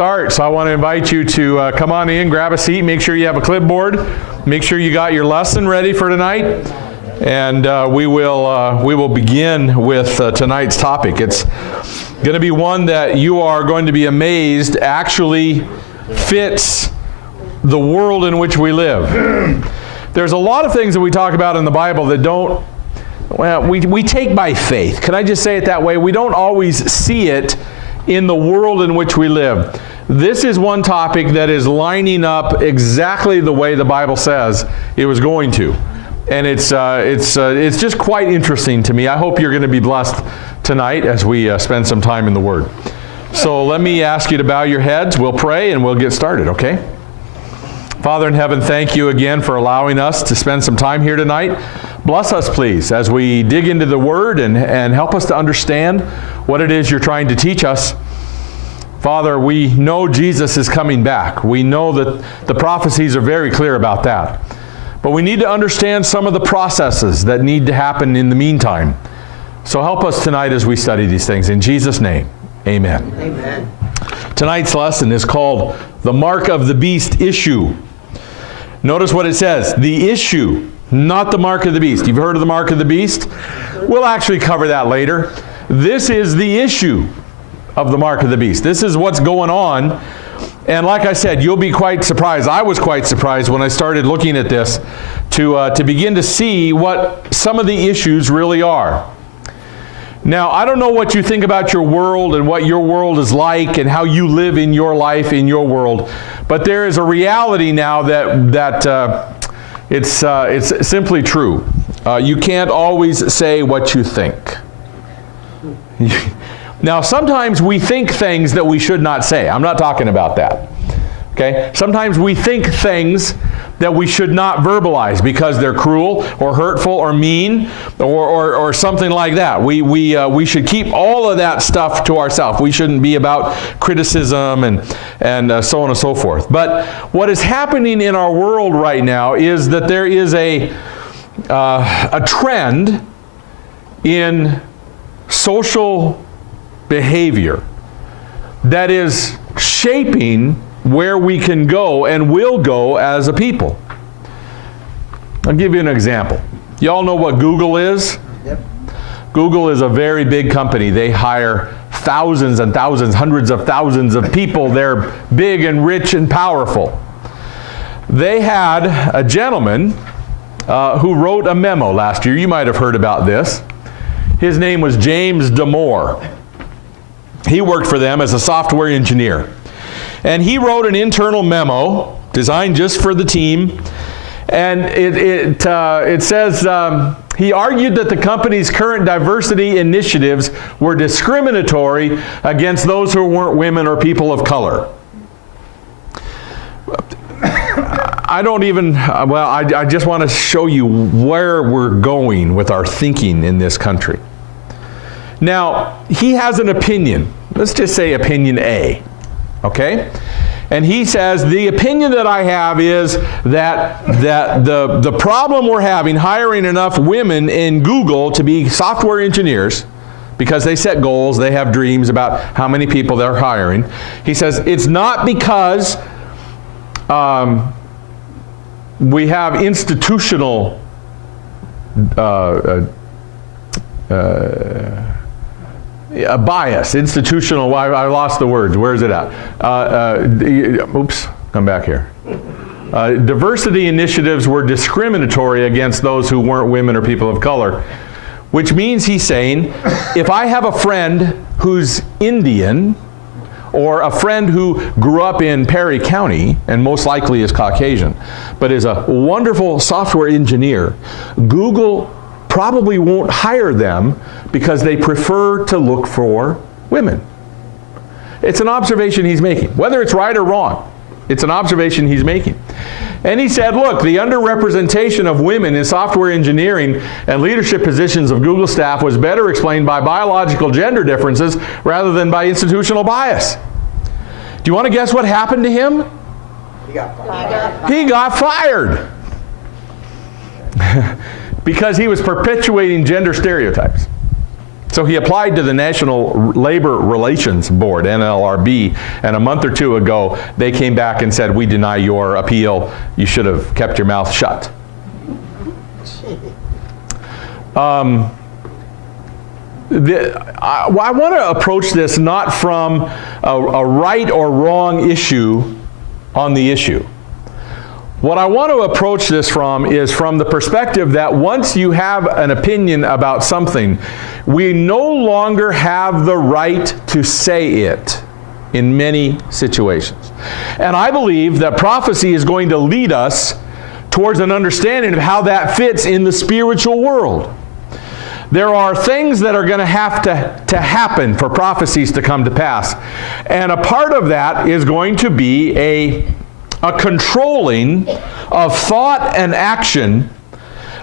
start, so I want to invite you to come on in, grab a seat, make sure you have a clipboard, make sure you got your lesson ready for tonight, and we will begin with tonight's topic. It's going to be one that you are going to be amazed actually fits the world in which we live. There's a lot of things that we talk about in the Bible that don't, well, we take by faith. Can I just say it that way? We don't always see it in the world in which we live. This is one topic that is lining up exactly the way the Bible says it was going to. And it's just quite interesting to me. I hope you're going to be blessed tonight as we spend some time in the Word. So let me ask you to bow your heads. We'll pray and we'll get started, okay? Father in heaven, thank you again for allowing us to spend some time here tonight. Bless us, please, as we dig into the Word and help us to understand what it is you're trying to teach us. Father, we know Jesus is coming back. We know that the prophecies are very clear about that. But we need to understand some of the processes that need to happen in the meantime. So help us tonight as we study these things. In Jesus' name, amen. Amen. Tonight's lesson is called The Mark of the Beast Issue. Notice what it says, the issue, not the mark of the beast. You've heard of the mark of the beast? We'll actually cover that later. This is the issue of the mark of the beast. This is what's going on. And like I said, you'll be quite surprised. I was quite surprised when I started looking at this to begin to see what some of the issues really are. Now, I don't know what you think about your world and what your world is like and how you live in your life, in your world. But there is a reality now that it's simply true. You can't always say what you think. Now, sometimes we think things that we should not say. I'm not talking about that. Okay? Sometimes we think things that we should not verbalize because they're cruel or hurtful or mean or something like that. We should keep all of that stuff to ourselves. We shouldn't be about criticism and so on and so forth. But what is happening in our world right now is that there is a trend in social behavior that is shaping where we can go and will go as a people. I'll give you an example. You all know what Google is? Yep. Google is a very big company. They hire thousands and thousands, hundreds of thousands of people. They're big and rich and powerful. They had a gentleman who wrote a memo last year. You might have heard about this. His name was James Damore. He worked for them as a software engineer. And he wrote an internal memo designed just for the team. And it says, he argued that the company's current diversity initiatives were discriminatory against those who weren't women or people of color. I just want to show you where we're going with our thinking in this country. Now, he has an opinion. Let's just say opinion A. Okay? And he says, the opinion that I have is that the problem we're having hiring enough women in Google to be software engineers, because they set goals, they have dreams about how many people they're hiring. He says, it's not because we have institutional a bias, institutional, I lost the words, where is it at? Oops, come back here. Diversity initiatives were discriminatory against those who weren't women or people of color, which means he's saying, if I have a friend who's Indian, or a friend who grew up in Perry County, and most likely is Caucasian, but is a wonderful software engineer, Google probably won't hire them because they prefer to look for women. It's an observation he's making. Whether it's right or wrong, it's an observation he's making. And he said, look, the underrepresentation of women in software engineering and leadership positions of Google staff was better explained by biological gender differences rather than by institutional bias. Do you want to guess what happened to him? He got fired. He got fired. Because he was perpetuating gender stereotypes. So he applied to the National Labor Relations Board, NLRB, and a month or two ago, they came back and said, we deny your appeal. You should have kept your mouth shut. I want to approach this not from a right or wrong issue on the issue. What I want to approach this from is from the perspective that once you have an opinion about something, we no longer have the right to say it in many situations. And I believe that prophecy is going to lead us towards an understanding of how that fits in the spiritual world. There are things that are going to have to happen for prophecies to come to pass. And a part of that is going to be a controlling of thought and action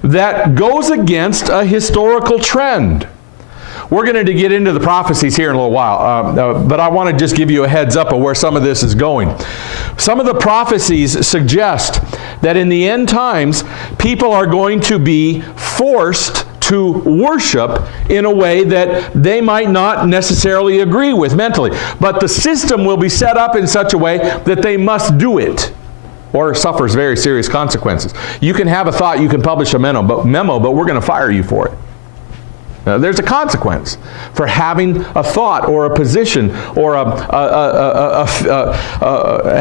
that goes against a historical trend. We're going to get into the prophecies here in a little while, but I want to just give you a heads up of where some of this is going. Some of the prophecies suggest that in the end times, people are going to be forced to worship in a way that they might not necessarily agree with mentally. But the system will be set up in such a way that they must do it, or suffers very serious consequences. You can have a thought, you can publish a memo, but we're going to fire you for it. There's a consequence for having a thought or a position or an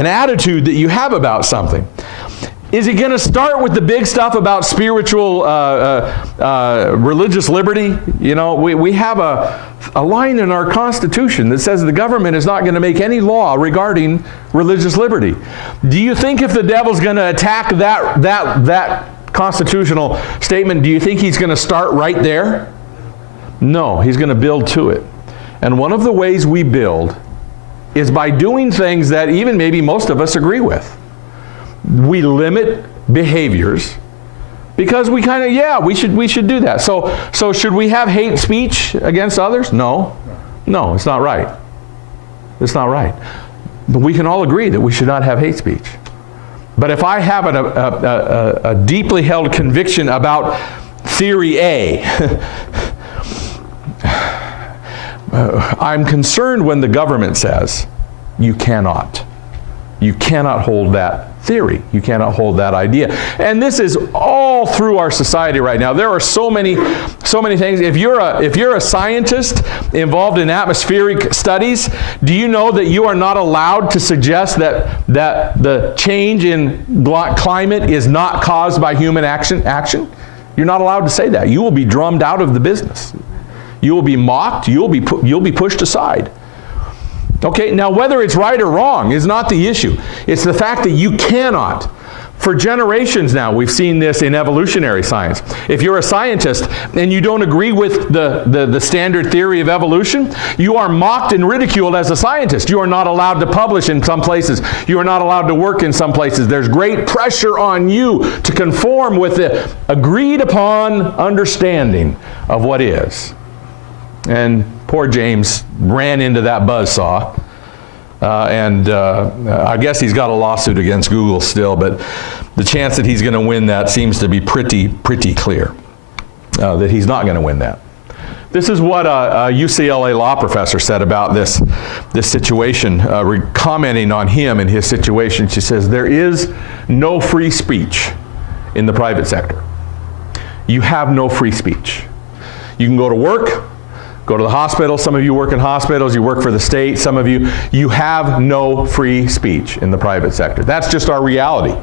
attitude that you have about something. Is it going to start with the big stuff about spiritual religious liberty? You know, we have a line in our Constitution that says the government is not going to make any law regarding religious liberty. Do you think if the devil's going to attack that constitutional statement, do you think he's going to start right there? No, he's going to build to it. And one of the ways we build is by doing things that even maybe most of us agree with. We limit behaviors because we kind of, we should do that. So should we have hate speech against others? No, it's not right. It's not right. But we can all agree that we should not have hate speech. But if I have a deeply held conviction about theory A, I'm concerned when the government says, you cannot hold that theory. You cannot hold that idea. And this is all through our society right now. There are so many things. If you're a scientist involved in atmospheric studies, do you know that you are not allowed to suggest that the change in climate is not caused by human action? You're not allowed to say that. You will be drummed out of the business. You will be mocked. You'll be pushed aside. Okay, now whether it's right or wrong is not the issue. It's the fact that you cannot. For generations now, we've seen this in evolutionary science. If you're a scientist and you don't agree with the standard theory of evolution, you are mocked and ridiculed as a scientist. You are not allowed to publish in some places. You are not allowed to work in some places. There's great pressure on you to conform with the agreed upon understanding of what is. And poor James ran into that buzzsaw. I guess he's got a lawsuit against Google still, but the chance that he's going to win that seems to be pretty clear, that he's not going to win that. This is what a UCLA law professor said about this situation, commenting on him and his situation. She says, there is no free speech in the private sector. You have no free speech. You can go to work, go to the hospital. Some of you work in hospitals. You work for the state. Some of you have no free speech in the private sector. That's just our reality.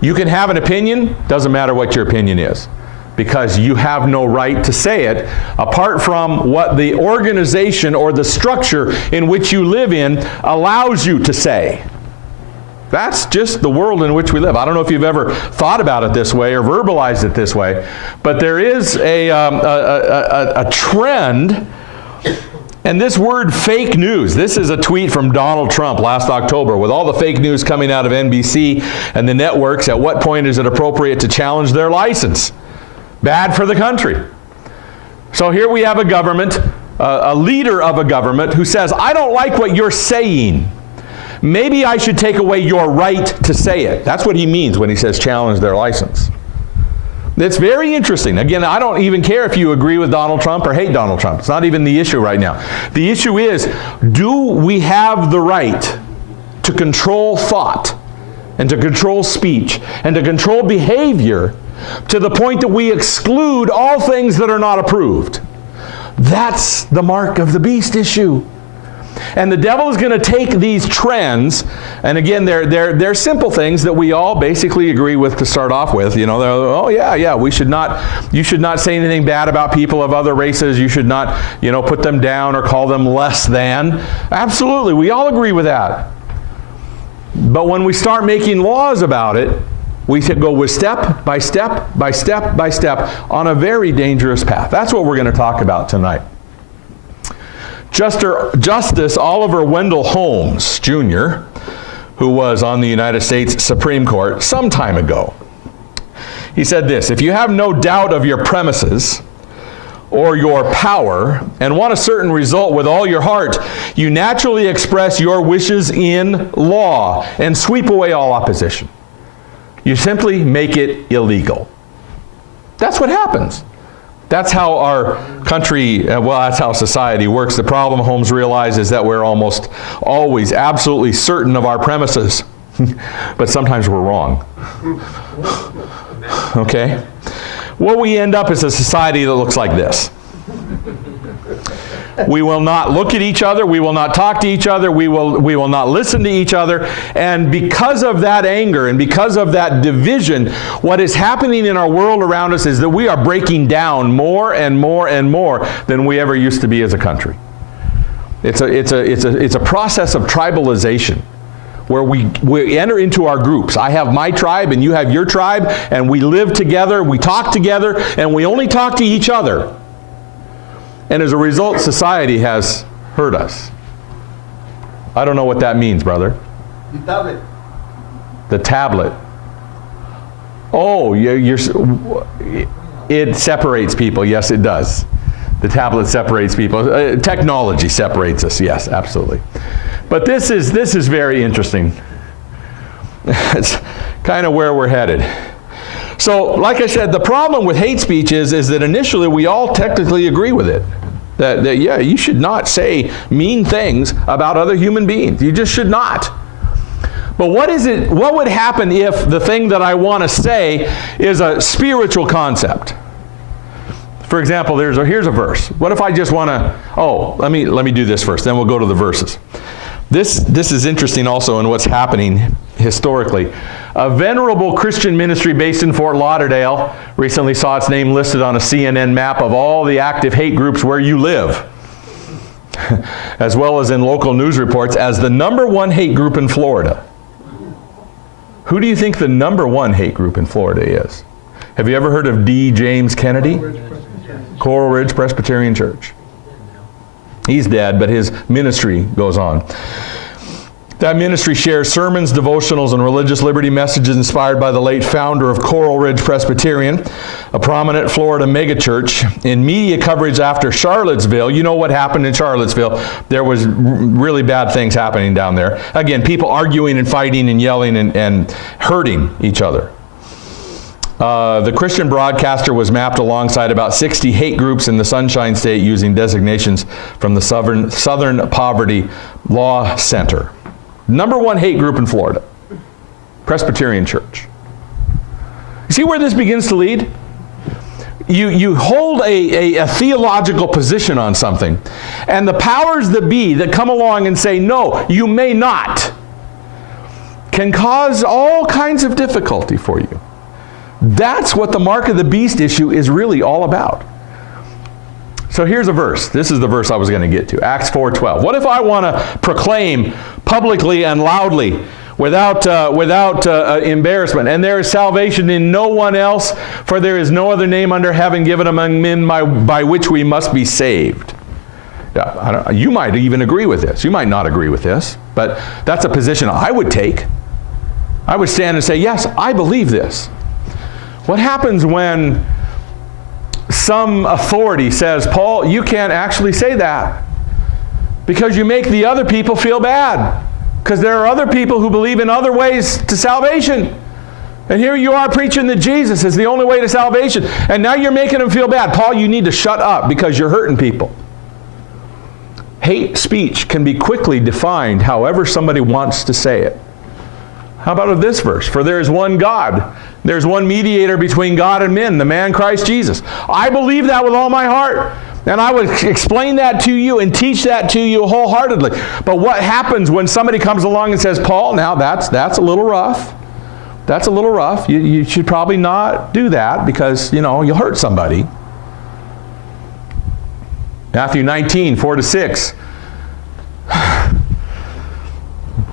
You can have an opinion. Doesn't matter what your opinion is, because you have no right to say it apart from what the organization or the structure in which you live in allows you to say. That's just the world in which we live. I don't know if you've ever thought about it this way or verbalized it this way, but there is a trend. And this word fake news, this is a tweet from Donald Trump last October. With all the fake news coming out of NBC and the networks, at what point is it appropriate to challenge their license? Bad for the country. So here we have a government, a leader of a government who says, I don't like what you're saying. Maybe I should take away your right to say it. That's what he means when he says challenge their license. It's very interesting. Again, I don't even care if you agree with Donald Trump or hate Donald Trump. It's not even the issue right now. The issue is, do we have the right to control thought and to control speech and to control behavior to the point that we exclude all things that are not approved? That's the mark of the beast issue. And the devil is going to take these trends, and again, they're simple things that we all basically agree with to start off with. You know, oh yeah, you should not say anything bad about people of other races. You should not, put them down or call them less than. Absolutely, we all agree with that. But when we start making laws about it, we go with step by step by step by step on a very dangerous path. That's what we're going to talk about tonight. Justice Oliver Wendell Holmes, Jr., who was on the United States Supreme Court some time ago, he said this: if you have no doubt of your premises or your power and want a certain result with all your heart, you naturally express your wishes in law and sweep away all opposition. You simply make it illegal. That's what happens. That's how our country, that's how society works. The problem Holmes realized is that we're almost always absolutely certain of our premises, but sometimes we're wrong. Okay? What we end up is a society that looks like this. We will not look at each other. We will not talk to each other. We will not listen to each other. And because of that anger and because of that division, what is happening in our world around us is that we are breaking down more and more and more than we ever used to be as a country. It's a process of tribalization, where we enter into our groups. I have my tribe and you have your tribe, and we live together, we talk together, and we only talk to each other. And as a result, society has hurt us. I don't know what that means, brother. The tablet. The tablet. Oh, it separates people. Yes, it does. The tablet separates people. Technology separates us. Yes, absolutely. But this is very interesting. It's kind of where we're headed. So, like I said, the problem with hate speech is that initially we all technically agree with it. That you should not say mean things about other human beings. You just should not. But what would happen if the thing that I want to say is a spiritual concept? For example, here's a verse. What if I just want to, let me do this first, then we'll go to the verses. This is interesting also in what's happening historically. A venerable Christian ministry based in Fort Lauderdale recently saw its name listed on a CNN map of all the active hate groups where you live, as well as in local news reports, as the #1 hate group in Florida. Who do you think the #1 hate group in Florida is? Have you ever heard of D. James Kennedy? Coral Ridge Presbyterian Church. He's dead, but his ministry goes on. That ministry shares sermons, devotionals, and religious liberty messages inspired by the late founder of Coral Ridge Presbyterian, a prominent Florida megachurch. In media coverage after Charlottesville, you know what happened in Charlottesville. There was really bad things happening down there. Again, people arguing and fighting and yelling and hurting each other. The Christian broadcaster was mapped alongside about 60 hate groups in the Sunshine State using designations from the Southern Poverty Law Center. #1 hate group in Florida, Presbyterian Church. You see where this begins to lead? You hold a theological position on something, and the powers that be that come along and say, no, you may not, can cause all kinds of difficulty for you. That's what the mark of the beast issue is really all about. So here's a verse. This is the verse I was going to get to. Acts 4:12. What if I want to proclaim publicly and loudly without embarrassment, and there is salvation in no one else, for there is no other name under heaven given among men by which we must be saved. Yeah, you might even agree with this. You might not agree with this, but that's a position I would take. I would stand and say, yes, I believe this. What happens when some authority says, Paul, you can't actually say that because you make the other people feel bad, because there are other people who believe in other ways to salvation, And here you are preaching that Jesus is the only way to salvation. And now you're making them feel bad. Paul, you need to shut up because you're hurting people. Hate speech can be quickly defined however somebody wants to say it. How about this verse? For there is one God. There's one mediator between God and men, the man Christ Jesus. I believe that with all my heart. And I would explain that to you and teach that to you wholeheartedly. But what happens when somebody comes along and says, Paul, now that's a little rough. That's a little rough. You should probably not do that because, you'll hurt somebody. Matthew 19, 4-6.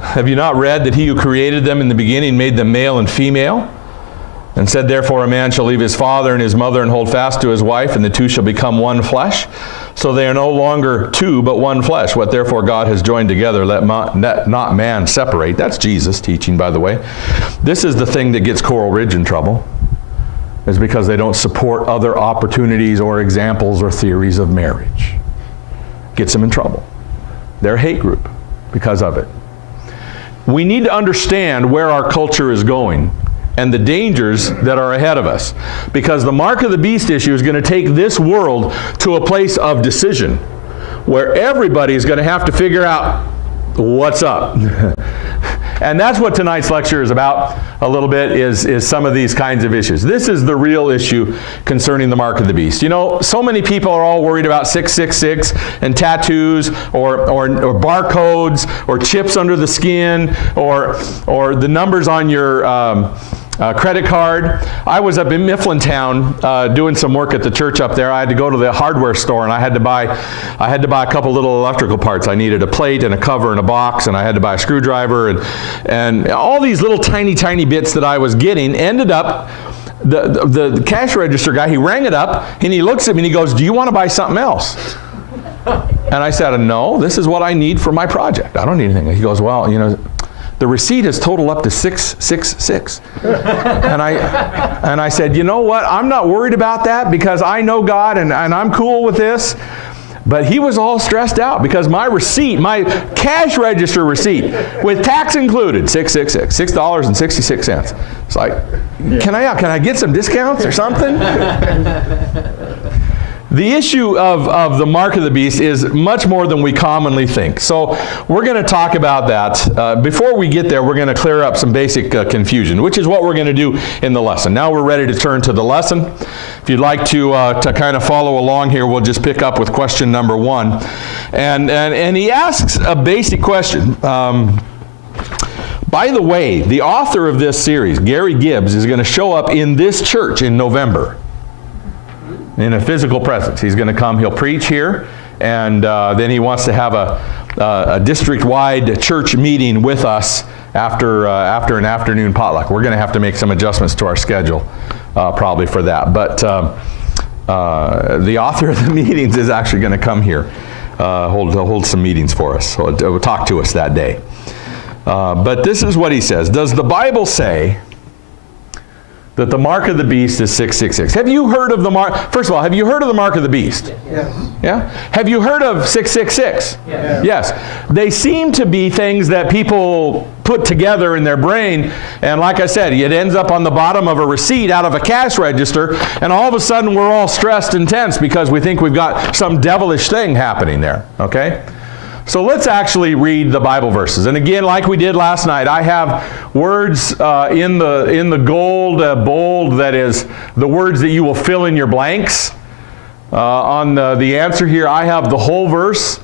Have you not read that he who created them in the beginning made them male and female? And said, therefore, a man shall leave his father and his mother and hold fast to his wife, and the two shall become one flesh. So they are no longer two, but one flesh. What therefore God has joined together, let not man separate. That's Jesus' teaching, by the way. This is the thing that gets Coral Ridge in trouble, is because they don't support other opportunities or examples or theories of marriage. Gets them in trouble. They're a hate group because of it. We need to understand where our culture is going and the dangers that are ahead of us. Because the mark of the beast issue is going to take this world to a place of decision where everybody is going to have to figure out what's up. And that's what tonight's lecture is about a little bit, is some of these kinds of issues. This is the real issue concerning the mark of the beast. So many people are all worried about 666 and tattoos or barcodes or chips under the skin or the numbers on your credit card. I was up in Mifflintown doing some work at the church up there. I had to go to the hardware store and I had to buy a couple little electrical parts. I needed a plate and a cover and a box, and I had to buy a screwdriver and all these little tiny bits that I was getting ended up. The cash register guy, he rang it up and he looks at me and he goes, "Do you want to buy something else?" And I said, "No, this is what I need for my project. I don't need anything." He goes, "Well, the receipt is total up to 666. And I said, "You know what? I'm not worried about that because I know God and I'm cool with this." But he was all stressed out because my receipt, my cash register receipt, with tax included, $6.66. It's like, can I get some discounts or something? The issue of the mark of the beast is much more than we commonly think. So we're going to talk about that. Before we get there, we're going to clear up some basic confusion, which is what we're going to do in the lesson. Now we're ready to turn to the lesson. If you'd like to kind of follow along here, we'll just pick up with question number 1. And he asks a basic question. By the way, the author of this series, Gary Gibbs, is going to show up in this church in November. In a physical presence. He's going to come, he'll preach here, and then he wants to have a district-wide church meeting with us after an afternoon potluck. We're going to have to make some adjustments to our schedule probably for that. But the author of the meetings is actually going to come here, hold some meetings for us. He'll talk to us that day. But this is what he says. Does the Bible say that the mark of the beast is 666? Have you heard of the mark? First of all, have you heard of the mark of the beast? Yes. Yeah? Have you heard of 666? Yes. Yes. They seem to be things that people put together in their brain, and like I said, it ends up on the bottom of a receipt out of a cash register, and all of a sudden we're all stressed and tense because we think we've got some devilish thing happening there, okay? So let's actually read the Bible verses. And again, like we did last night, I have words in the gold bold, that is the words that you will fill in your blanks. On the answer here, I have the whole verse.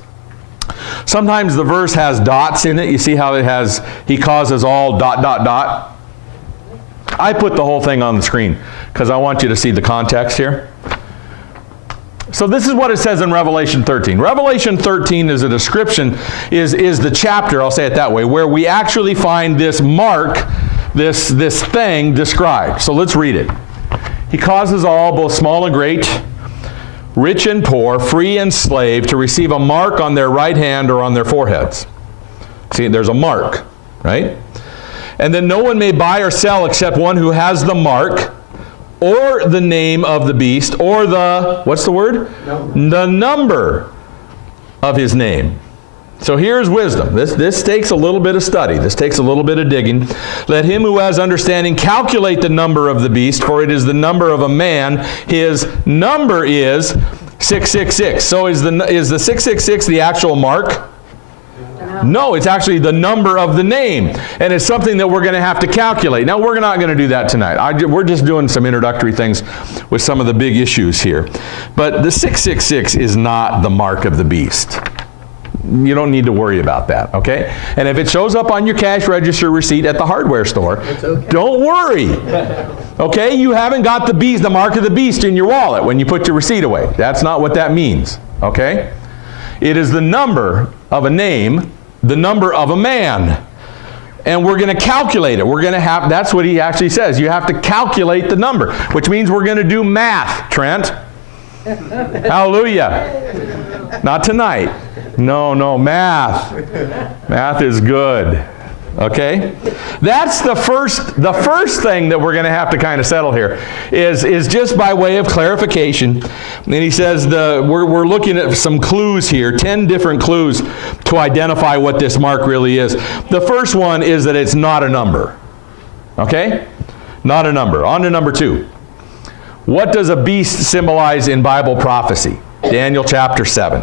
Sometimes the verse has dots in it. You see how it has, he causes all ... I put the whole thing on the screen because I want you to see the context here. So this is what it says in Revelation 13. Revelation 13 is a description, is the chapter, I'll say it that way, where we actually find this mark, this thing described. So let's read it. He causes all, both small and great, rich and poor, free and slave, to receive a mark on their right hand or on their foreheads. See, there's a mark, right? And then no one may buy or sell except one who has the mark, or the name of the beast, or the, what's the word? Number. The number of his name. So here's wisdom. This takes a little bit of study. This takes a little bit of digging. Let him who has understanding calculate the number of the beast, for it is the number of a man. His number is 666. So is the 666 the actual mark? No, it's actually the number of the name. And it's something that we're going to have to calculate. Now, we're not going to do that tonight. We're just doing some introductory things with some of the big issues here. But the 666 is not the mark of the beast. You don't need to worry about that, okay? And if it shows up on your cash register receipt at the hardware store, okay, don't worry. Okay? You haven't got the mark of the beast in your wallet when you put your receipt away. That's not what that means, okay? It is the number of a name, the number of a man. And we're going to calculate it. We're going to have, that's what he actually says. You have to calculate the number, which means we're going to do math, Trent. Hallelujah. Not tonight. No, math. Math is good. Okay? That's the first thing that we're going to have to kind of settle here is just by way of clarification. And he says we're looking at some clues here, 10 different clues to identify what this mark really is. The first one is that it's not a number. Okay? Not a number. On to number 2. What does a beast symbolize in Bible prophecy? Daniel chapter 7.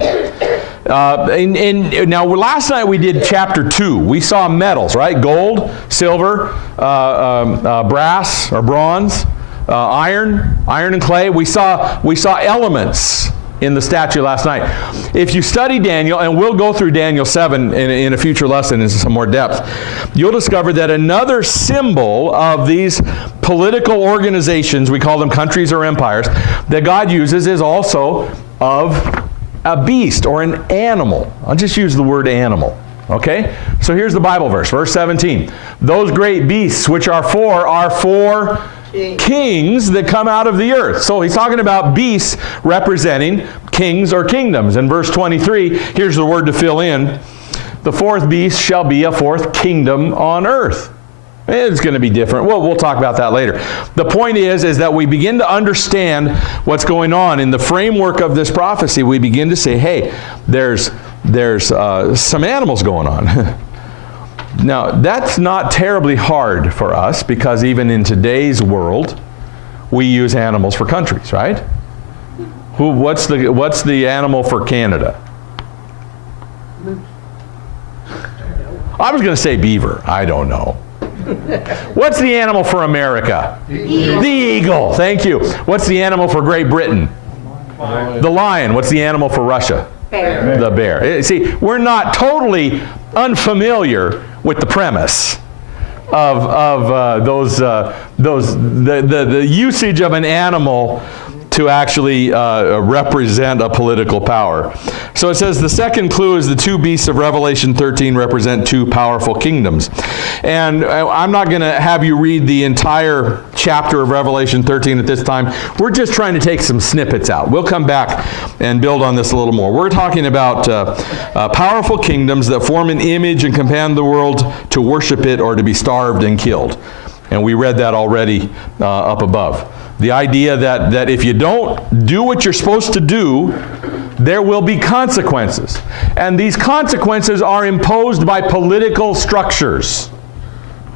Now, last night we did chapter 2. We saw metals, right? Gold, silver, brass or bronze, iron and clay. We saw elements in the statue last night. If you study Daniel, and we'll go through Daniel 7 in a future lesson in some more depth, you'll discover that another symbol of these political organizations, we call them countries or empires, that God uses is also of a beast or an animal. I'll just use the word animal. Okay? So here's the Bible verse, verse 17. Those great beasts which are four kings that come out of the earth. So he's talking about beasts representing kings or kingdoms. In verse 23, here's the word to fill in. The fourth beast shall be a fourth kingdom on earth. It's going to be different. We'll talk about that later. The point is that we begin to understand what's going on. In the framework of this prophecy, we begin to say, hey, there's some animals going on. Now, that's not terribly hard for us because even in today's world, we use animals for countries, right? What's the animal for Canada? I was going to say beaver. I don't know. What's the animal for America? The eagle. Thank you. What's the animal for Great Britain? The lion. What's the animal for Russia? Bear. The bear. See, we're not totally unfamiliar with the premise of the usage of an animal to actually represent a political power. So it says the second clue is the two beasts of Revelation 13 represent two powerful kingdoms. And I'm not going to have you read the entire chapter of Revelation 13 at this time. We're just trying to take some snippets out. We'll come back and build on this a little more. We're talking about powerful kingdoms that form an image and command the world to worship it or to be starved and killed. And we read that already up above. The idea that if you don't do what you're supposed to do, there will be consequences. And these consequences are imposed by political structures.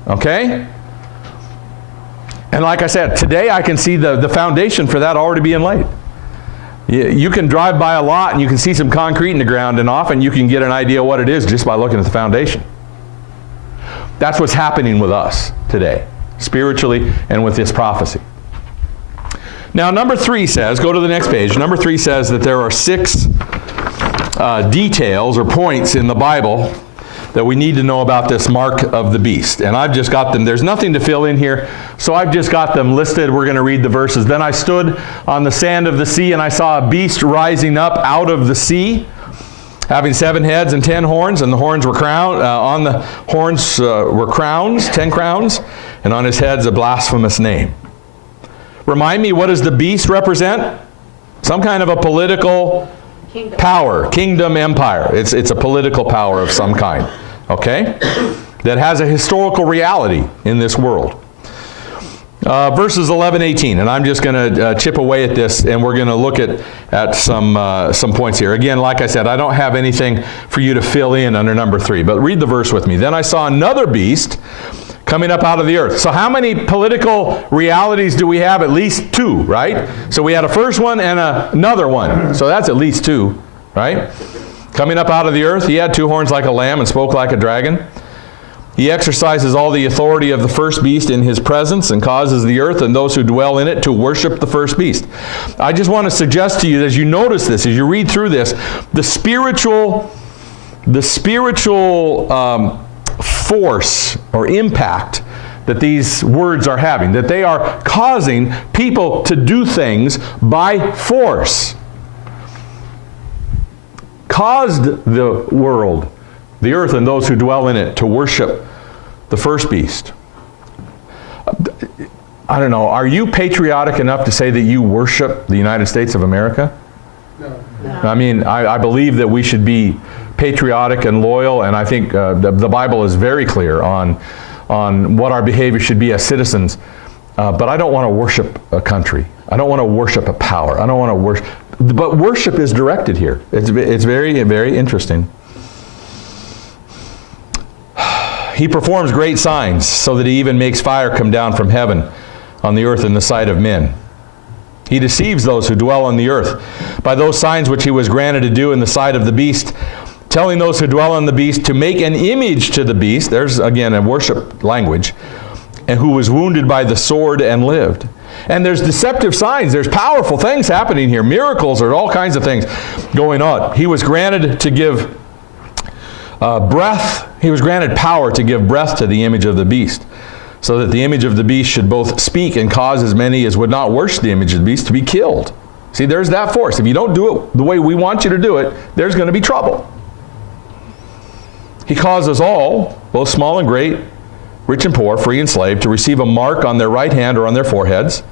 Okay? And like I said, today I can see the foundation for that already being laid. You can drive by a lot and you can see some concrete in the ground, and often you can get an idea what it is just by looking at the foundation. That's what's happening with us today, spiritually and with this prophecy. Now, number 3 says, go to the next page. Number 3 says that there are 6 details or points in the Bible that we need to know about this mark of the beast. And I've just got them. There's nothing to fill in here, so I've just got them listed. We're going to read the verses. Then I stood on the sand of the sea, and I saw a beast rising up out of the sea, having 7 heads and 10 horns, and the horns were crowned. On the horns were crowns, 10 crowns, and on his heads a blasphemous name. Remind me, what does the beast represent? Some kind of a political power, kingdom, empire. It's a political power of some kind, okay? That has a historical reality in this world. verses 11, 18, and I'm just going to chip away at this, and we're going to look at some points here. Again, like I said, I don't have anything for you to fill in under number 3, but read the verse with me. Then I saw another beast coming up out of the earth. So how many political realities do we have? At least 2, right? So we had a first one and another one. So that's at least 2, right? Coming up out of the earth, he had 2 horns like a lamb and spoke like a dragon. He exercises all the authority of the first beast in his presence and causes the earth and those who dwell in it to worship the first beast. I just want to suggest to you, as you notice this, as you read through this, the spiritual force or impact that these words are having, that they are causing people to do things by force. Caused the world, the earth and those who dwell in it, to worship the first beast. I don't know, are you patriotic enough to say that you worship the United States of America? No. I mean, I believe that we should be patriotic and loyal, and I think the Bible is very clear on what our behavior should be as citizens. But I don't want to worship a country. I don't want to worship a power. I don't want to worship. But worship is directed here. It's very, very interesting. He performs great signs so that he even makes fire come down from heaven on the earth in the sight of men. He deceives those who dwell on the earth by those signs which he was granted to do in the sight of the beast, telling those who dwell on the beast to make an image to the beast. There's again a worship language. And who was wounded by the sword and lived. And there's deceptive signs. There's powerful things happening here. Miracles or all kinds of things going on. He was granted to give breath. He was granted power to give breath to the image of the beast, so that the image of the beast should both speak and cause as many as would not worship the image of the beast to be killed. See, there's that force. If you don't do it the way we want you to do it, there's going to be trouble. He causes all, both small and great, rich and poor, free and slave, to receive a mark on their right hand or on their foreheads.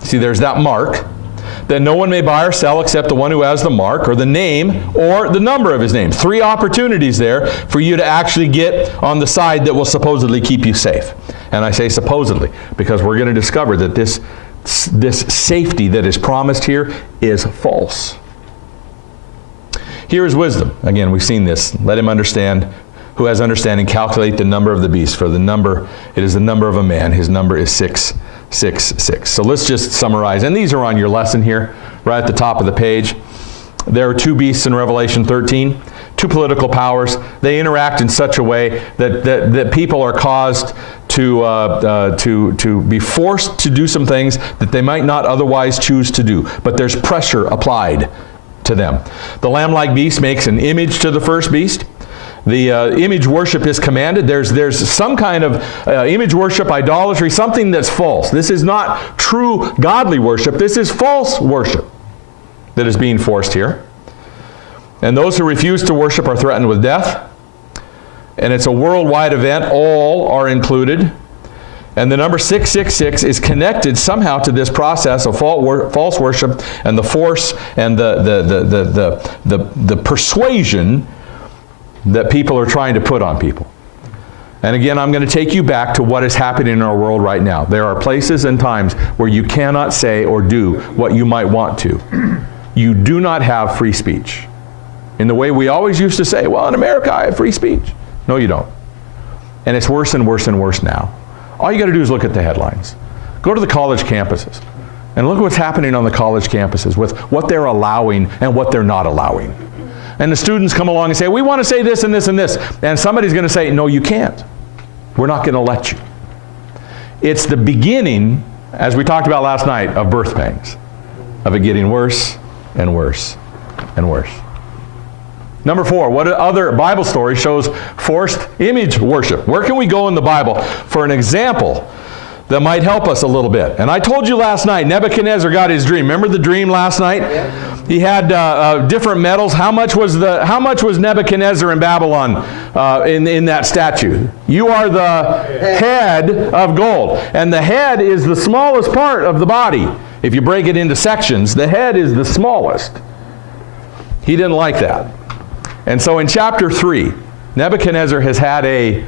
See, there's that mark. That no one may buy or sell except the one who has the mark, or the name, or the number of his name. 3 opportunities there for you to actually get on the side that will supposedly keep you safe. And I say supposedly, because we're going to discover that this safety that is promised here is false. Here is wisdom. Again, we've seen this. Let him understand. Who has understanding, calculate the number of the beast, for it is the number of a man. His number is 666. So let's just summarize. And these are on your lesson here, right at the top of the page. There are 2 beasts in Revelation 13, 2 political powers. They interact in such a way that people are caused to be forced to do some things that they might not otherwise choose to do. But there's pressure applied to them. The lamb-like beast makes an image to the first beast. The image worship is commanded. There's some kind of image worship, idolatry, something that's false. This is not true godly worship. This is false worship that is being forced here. And those who refuse to worship are threatened with death. And it's a worldwide event. All are included. And the number 666 is connected somehow to this process of false worship and the force and the persuasion that people are trying to put on people. And again, I'm going to take you back to what is happening in our world right now. There are places and times where you cannot say or do what you might want to. You do not have free speech. In the way we always used to say, well, in America I have free speech. No, you don't. And it's worse and worse and worse now. All you got to do is look at the headlines. Go to the college campuses and look at what's happening on the college campuses with what they're allowing and what they're not allowing. And the students come along and say, we want to say this and this and this. And somebody's going to say, no, you can't. We're not going to let you. It's the beginning, as we talked about last night, of birth pangs, of it getting worse and worse and worse. Number 4, what other Bible story shows forced image worship? Where can we go in the Bible for an example that might help us a little bit? And I told you last night, Nebuchadnezzar got his dream. Remember the dream last night? Yeah. He had different metals. How much was Nebuchadnezzar in Babylon in that statue? You are the head of gold. And the head is the smallest part of the body. If you break it into sections, the head is the smallest. He didn't like that. And so in chapter 3, Nebuchadnezzar has had a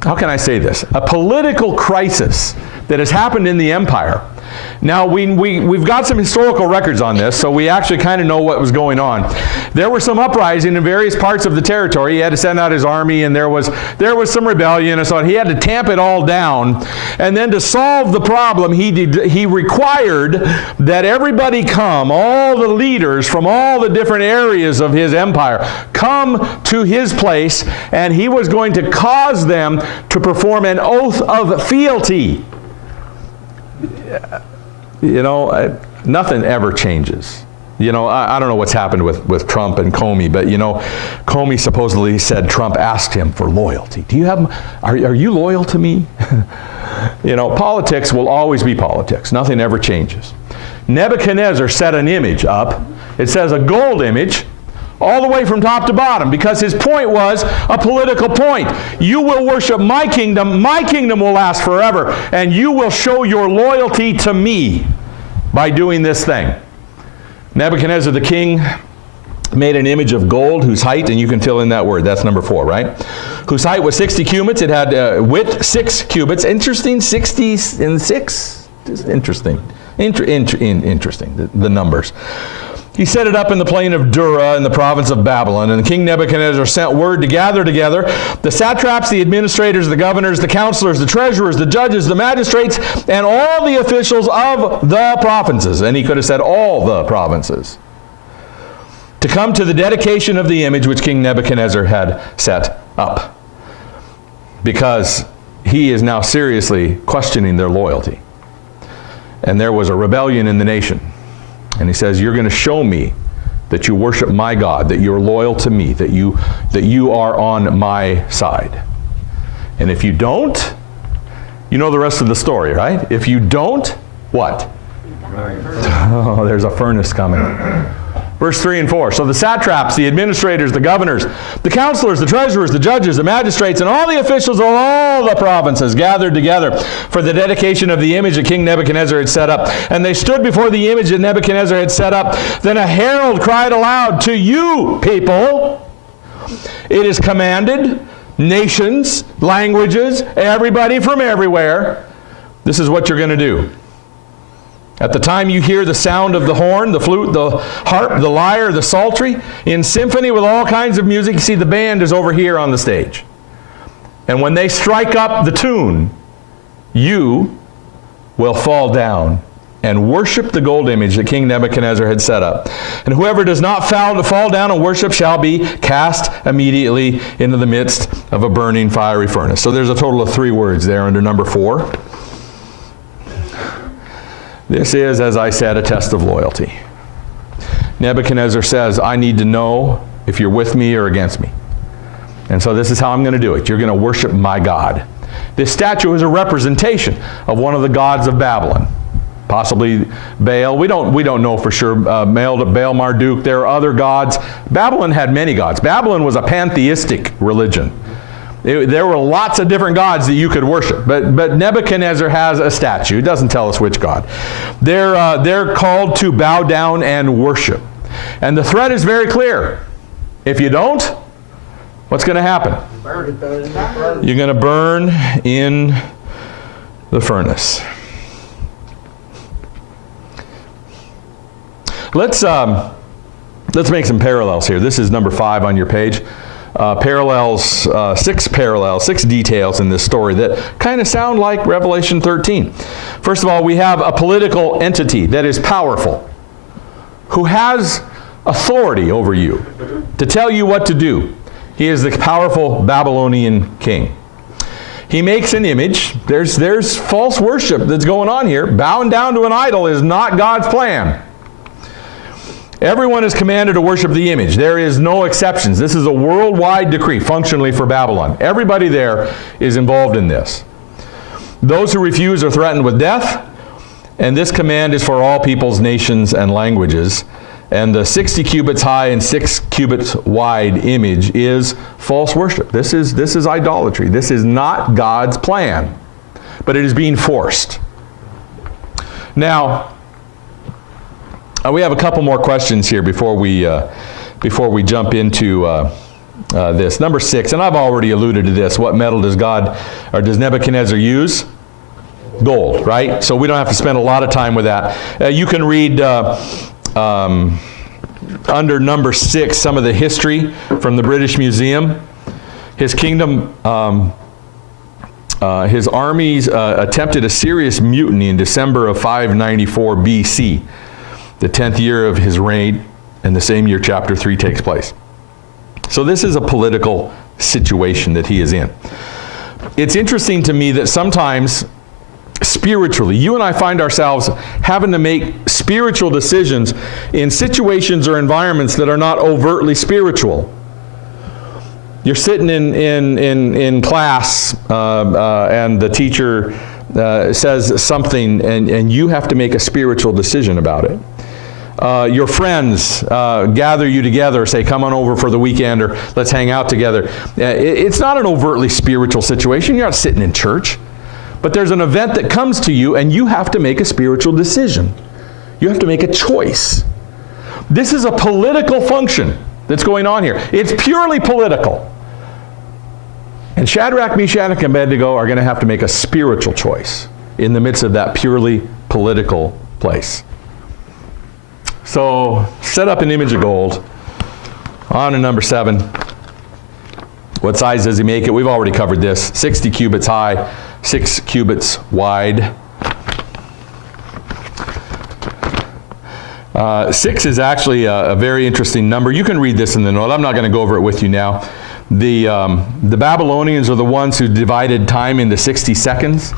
political crisis that has happened in the empire. Now, we've got some historical records on this, so we actually kind of know what was going on. There were some uprising in various parts of the territory. He had to send out his army, and there was some rebellion, and so he had to tamp it all down. And then to solve the problem, he required that everybody come, all the leaders from all the different areas of his empire, come to his place, and he was going to cause them to perform an oath of fealty. You know, nothing ever changes. You know, I don't know what's happened with Trump and Comey, but you know, Comey supposedly said Trump asked him for loyalty. Are you loyal to me? You know, politics will always be politics. Nothing ever changes. Nebuchadnezzar set an image up. It says a gold image, all the way from top to bottom, because his point was a political point. You will worship my kingdom will last forever, and you will show your loyalty to me by doing this thing. Nebuchadnezzar the king made an image of gold whose height, and you can fill in that word, that's number 4, right? Whose height was 60 cubits. It had width 6 cubits. Interesting, 60 and 6. Just interesting. Interesting, the numbers. He set it up in the plain of Dura in the province of Babylon, and King Nebuchadnezzar sent word to gather together the satraps, the administrators, the governors, the counselors, the treasurers, the judges, the magistrates, and all the officials of the provinces. And he could have said all the provinces, to come to the dedication of the image which King Nebuchadnezzar had set up, because he is now seriously questioning their loyalty. And there was a rebellion in the nation. And he says, you're going to show me that you worship my God, that you're loyal to me, that you are on my side. And if you don't, you know the rest of the story, right? If you don't, what? Oh, there's a furnace coming. Verse 3 and 4. So the satraps, the administrators, the governors, the counselors, the treasurers, the judges, the magistrates, and all the officials of all the provinces gathered together for the dedication of the image that King Nebuchadnezzar had set up. And they stood before the image that Nebuchadnezzar had set up. Then a herald cried aloud, to you, people, it is commanded, nations, languages, everybody from everywhere, this is what you're going to do. At the time you hear the sound of the horn, the flute, the harp, the lyre, the psaltery, in symphony with all kinds of music, you see the band is over here on the stage. And when they strike up the tune, you will fall down and worship the gold image that King Nebuchadnezzar had set up. And whoever does not fall down and worship shall be cast immediately into the midst of a burning fiery furnace. So there's a total of 3 words there under number 4. This is, as I said, a test of loyalty. Nebuchadnezzar says, I need to know if you're with me or against me. And so this is how I'm going to do it. You're going to worship my God. This statue is a representation of one of the gods of Babylon. Possibly Baal. We don't know for sure. Baal Marduk. There are other gods. Babylon had many gods. Babylon was a pantheistic religion. There were lots of different gods that you could worship, but Nebuchadnezzar has a statue. It doesn't tell us which god. They're called to bow down and worship. And the threat is very clear. If you don't, what's going to happen? You're going to burn in the furnace. Let's make some parallels here. This is number 5 on your page. 6 details in this story that kind of sound like Revelation 13. First of all, we have a political entity that is powerful, who has authority over you to tell you what to do. He is the powerful Babylonian king. He makes an image. There's false worship that's going on here. Bowing down to an idol is not God's plan. Everyone is commanded to worship the image. There is no exceptions. This is a worldwide decree, functionally for Babylon. Everybody there is involved in this. Those who refuse are threatened with death, and this command is for all peoples, nations, and languages. And the 60 cubits high and 6 cubits wide image is false worship. This is idolatry. This is not God's plan, but it is being forced. Now, we have a couple more questions here before we jump into this. Number 6, and I've already alluded to this. What metal does Nebuchadnezzar use? gold, right? So we don't have to spend a lot of time with that. You can read under number 6 some of the history from the British Museum. His kingdom, his armies attempted a serious mutiny in December of 594 BC, the 10th year of his reign, and the same year chapter 3 takes place. So this is a political situation that he is in. It's interesting to me that sometimes spiritually, you and I find ourselves having to make spiritual decisions in situations or environments that are not overtly spiritual. You're sitting in class and the teacher says something and you have to make a spiritual decision about it. Your friends gather you together, say, come on over for the weekend, or let's hang out together. It's not an overtly spiritual situation. You're not sitting in church. But there's an event that comes to you, and you have to make a spiritual decision. You have to make a choice. This is a political function that's going on here. It's purely political. And Shadrach, Meshach, and Abednego are going to have to make a spiritual choice in the midst of that purely political place. So, set up an image of gold. On to number 7. What size does he make it? We've already covered this. 60 cubits high, 6 cubits wide. 6 is actually a very interesting number. You can read this in the note. I'm not going to go over it with you now. The Babylonians are the ones who divided time into 60 seconds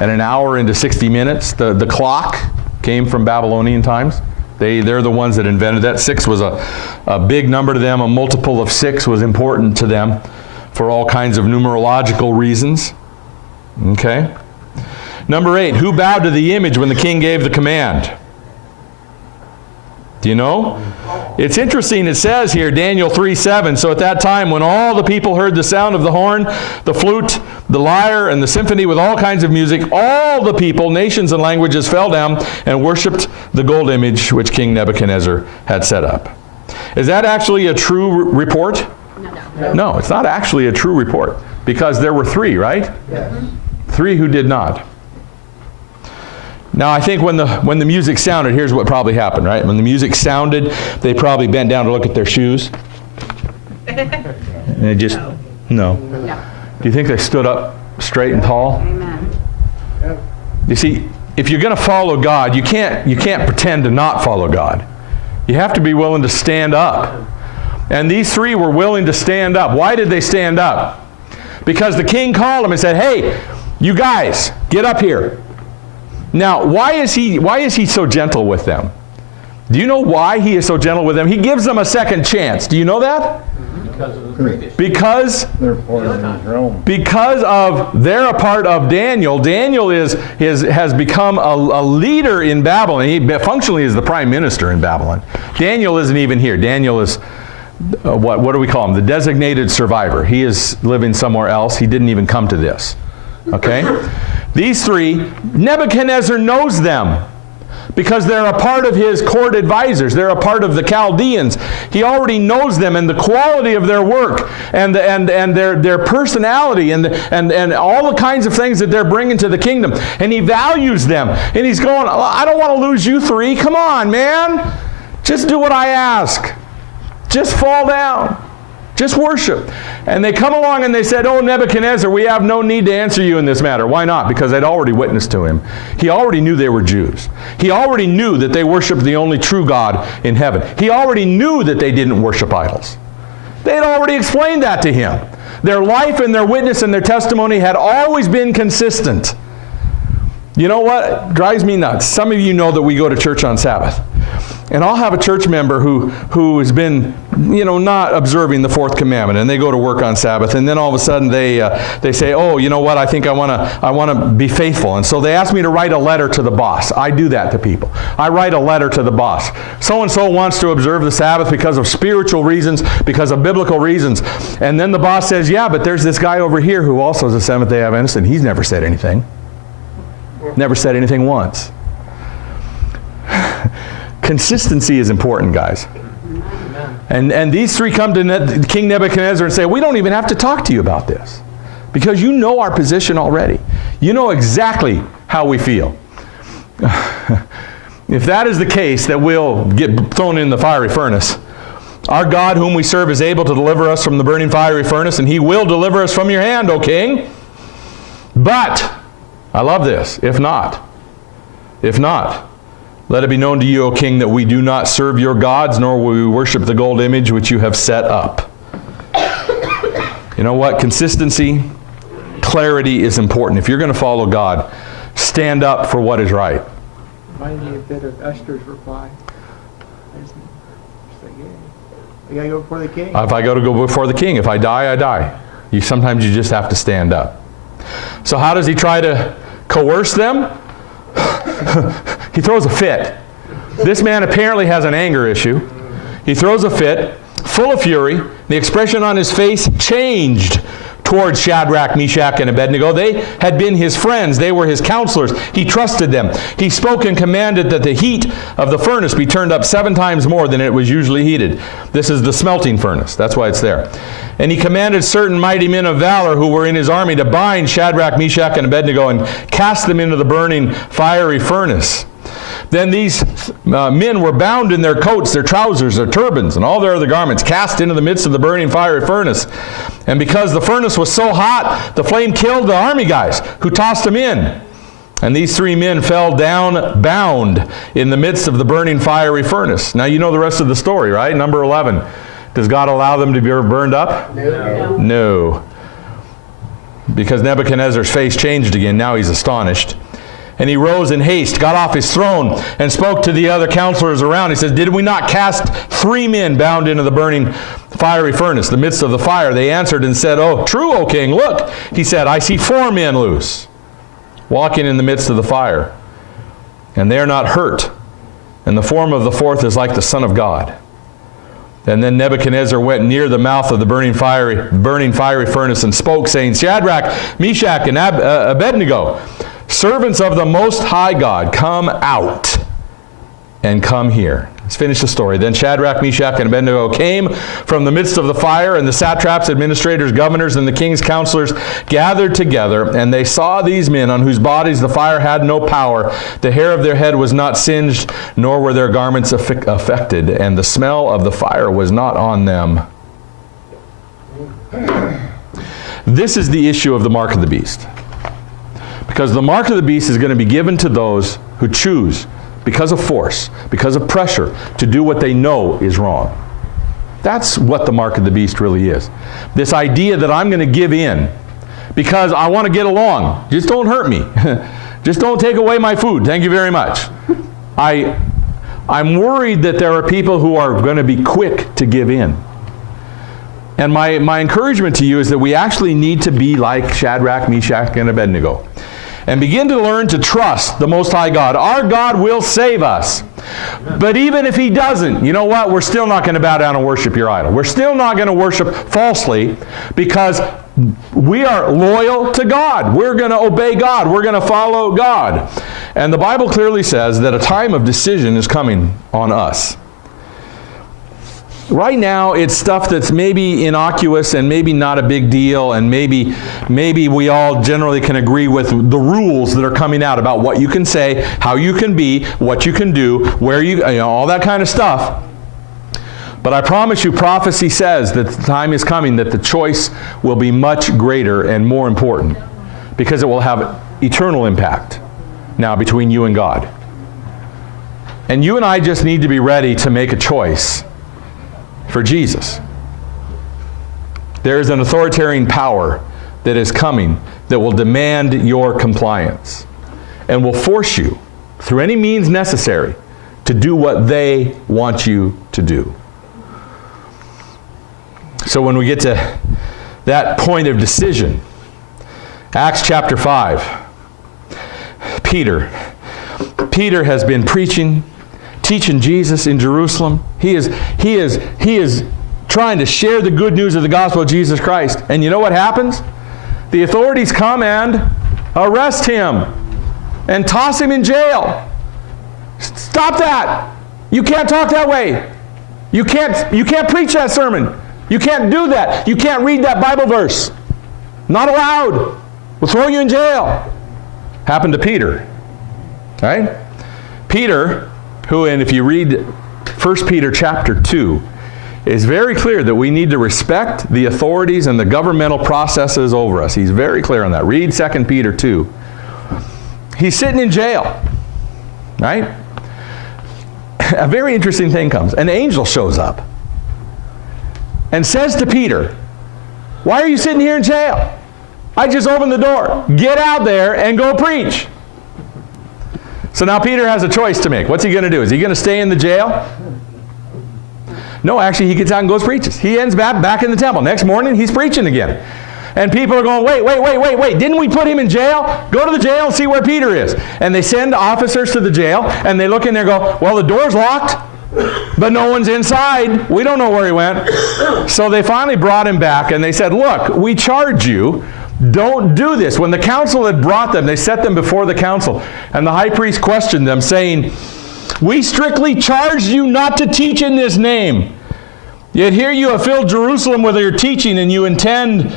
and an hour into 60 minutes. The clock came from Babylonian times. They're the ones that invented that. 6 was a big number to them. A multiple of 6 was important to them for all kinds of numerological reasons. Okay. Number 8, who bowed to the image when the king gave the command? Do you know? It's interesting, it says here, Daniel 3:7, so at that time when all the people heard the sound of the horn, the flute, the lyre, and the symphony with all kinds of music, all the people, nations and languages fell down and worshipped the gold image which King Nebuchadnezzar had set up. Is that actually a true report? No, it's not actually a true report, because there were 3, right? Yes. 3 who did not. Now, I think when the music sounded, here's what probably happened, right? When the music sounded, they probably bent down to look at their shoes. And they just, no. Do you think they stood up straight and tall? Amen. You see, if you're going to follow God, you can't pretend to not follow God. You have to be willing to stand up. And these 3 were willing to stand up. Why did they stand up? Because the king called them and said, hey, you guys, get up here. Now, why is he so gentle with them? Do you know why he is so gentle with them? He gives them a second chance. Do you know that? Because of the previous. Because they're a part of Daniel. Daniel has become a leader in Babylon. He functionally is the prime minister in Babylon. Daniel isn't even here. Daniel is, what do we call him? The designated survivor. He is living somewhere else. He didn't even come to this. Okay? These 3, Nebuchadnezzar knows them because they're a part of his court advisors. They're a part of the Chaldeans. He already knows them and the quality of their work and their personality and all the kinds of things that they're bringing to the kingdom. And he values them. And he's going, I don't want to lose you 3. Come on, man. Just do what I ask. Just fall down. Just worship. And they come along and they said, oh, Nebuchadnezzar, we have no need to answer you in this matter. Why not? Because they'd already witnessed to him. He already knew they were Jews. He already knew that they worshiped the only true God in heaven. He already knew that they didn't worship idols. They had already explained that to him. Their life and their witness and their testimony had always been consistent. You know what drives me nuts? Some of you know that we go to church on Sabbath. And I'll have a church member who has been, not observing the 4th commandment, and they go to work on Sabbath, and then all of a sudden they say, oh, you know what, I think I want to be faithful. And so they ask me to write a letter to the boss. I do that to people. I write a letter to the boss. So-and-so wants to observe the Sabbath because of spiritual reasons, because of biblical reasons. And then the boss says, yeah, but there's this guy over here who also is a Seventh-day Adventist, and he's never said anything. Never said anything once. Consistency is important, guys. And these 3 come to King Nebuchadnezzar and say, we don't even have to talk to you about this because you know our position already. You know exactly how we feel. If that is the case, that we'll get thrown in the fiery furnace. Our God whom we serve is able to deliver us from the burning fiery furnace, and he will deliver us from your hand, O king. But, I love this, if not, let it be known to you, O king, that we do not serve your gods, nor will we worship the gold image which you have set up. You know what? Consistency, clarity is important. If you're going to follow God, stand up for what is right. Reminded me a bit of Esther's reply. It's like, yeah, you gotta go before the king. If I go before the king, if I die, I die. Sometimes you just have to stand up. So how does he try to coerce them? He throws a fit. This man apparently has an anger issue. He throws a fit, full of fury. The expression on his face changed towards Shadrach, Meshach, and Abednego. They had been his friends. They were his counselors. He trusted them. He spoke and commanded that the heat of the furnace be turned up 7 times more than it was usually heated. This is the smelting furnace. That's why it's there. And he commanded certain mighty men of valor who were in his army to bind Shadrach, Meshach, and Abednego and cast them into the burning fiery furnace. Then these men were bound in their coats, their trousers, their turbans, and all their other garments, cast into the midst of the burning fiery furnace. And because the furnace was so hot, the flame killed the army guys who tossed them in. And these 3 men fell down bound in the midst of the burning fiery furnace. Now you know the rest of the story, right? Number 11. Does God allow them to be burned up? No. Because Nebuchadnezzar's face changed again. Now he's astonished. And he rose in haste, got off his throne, and spoke to the other counselors around. He says, did we not cast 3 men bound into the burning fiery furnace, the midst of the fire? They answered and said, oh, true, O king, look. He said, I see 4 men loose, walking in the midst of the fire, and they are not hurt. And the form of the 4th is like the Son of God. And then Nebuchadnezzar went near the mouth of the burning fiery furnace and spoke, saying, Shadrach, Meshach, and Abednego, servants of the Most High God, come out and come here. Let's finish the story. Then Shadrach, Meshach, and Abednego came from the midst of the fire, and the satraps, administrators, governors, and the king's counselors gathered together, and they saw these men on whose bodies the fire had no power. The hair of their head was not singed, nor were their garments affected, and the smell of the fire was not on them. This is the issue of the mark of the beast. Because the mark of the beast is going to be given to those who choose, because of force, because of pressure, to do what they know is wrong. That's what the mark of the beast really is. This idea that I'm going to give in because I want to get along. Just don't hurt me. Just don't take away my food. Thank you very much. I'm worried that there are people who are going to be quick to give in. And my encouragement to you is that we actually need to be like Shadrach, Meshach, and Abednego. And begin to learn to trust the Most High God. Our God will save us. But even if he doesn't, you know what? We're still not going to bow down and worship your idol. We're still not going to worship falsely because we are loyal to God. We're going to obey God. We're going to follow God. And the Bible clearly says that a time of decision is coming on us. Right now, it's stuff that's maybe innocuous and maybe not a big deal, and maybe we all generally can agree with the rules that are coming out about what you can say, how you can be, what you can do, where you know, all that kind of stuff. But I promise you, prophecy says that the time is coming that the choice will be much greater and more important because it will have eternal impact now between you and God. And you and I just need to be ready to make a choice for Jesus. There is an authoritarian power that is coming that will demand your compliance and will force you, through any means necessary, to do what they want you to do. So when we get to that point of decision, Acts chapter 5, Peter has been teaching Jesus in Jerusalem. He is trying to share the good news of the gospel of Jesus Christ. And you know what happens? The authorities come and arrest him and toss him in jail. Stop that. You can't talk that way. You can't preach that sermon. You can't do that. You can't read that Bible verse. Not allowed. We'll throw you in jail. happened to Peter, right? Peter, who, and if you read 1 Peter chapter 2, is very clear that we need to respect the authorities and the governmental processes over us. He's very clear on that. Read 2 Peter 2. He's sitting in jail, right? A very interesting thing comes. An angel shows up and says to Peter, "Why are you sitting here in jail? I just opened the door. Get out there and go preach." So now Peter has a choice to make. What's he going to do? Is he going to stay in the jail? No, actually, he gets out and goes preaches. He ends back in the temple. Next morning, he's preaching again. And people are going, wait. Didn't we put him in jail? Go to the jail and see where Peter is. And they send officers to the jail, and they look in there and go, well, the door's locked, but no one's inside. We don't know where he went. So they finally brought him back, and they said, look, we charge you. Don't do this. When the council had brought them, they set them before the council. And the high priest questioned them, saying, we strictly charged you not to teach in this name. Yet here you have filled Jerusalem with your teaching, and you intend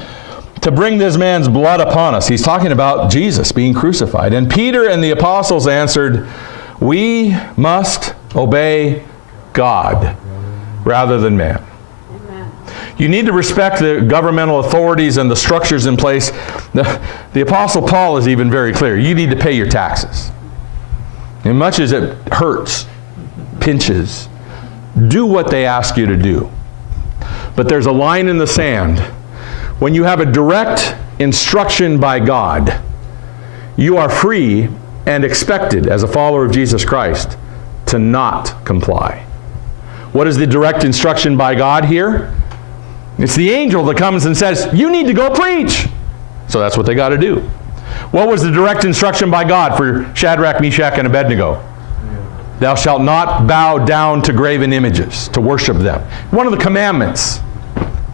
to bring this man's blood upon us. He's talking about Jesus being crucified. And Peter and the apostles answered, we must obey God rather than man. You need to respect the governmental authorities and the structures in place. The Apostle Paul is even very clear. You need to pay your taxes. As much as it hurts, pinches, do what they ask you to do. But there's a line in the sand. When you have a direct instruction by God, you are free and expected as a follower of Jesus Christ to not comply. What is the direct instruction by God here? It's the angel that comes and says, you need to go preach. So that's what they got to do. What was the direct instruction by God for Shadrach, Meshach, and Abednego? Thou shalt not bow down to graven images, to worship them. One of the commandments.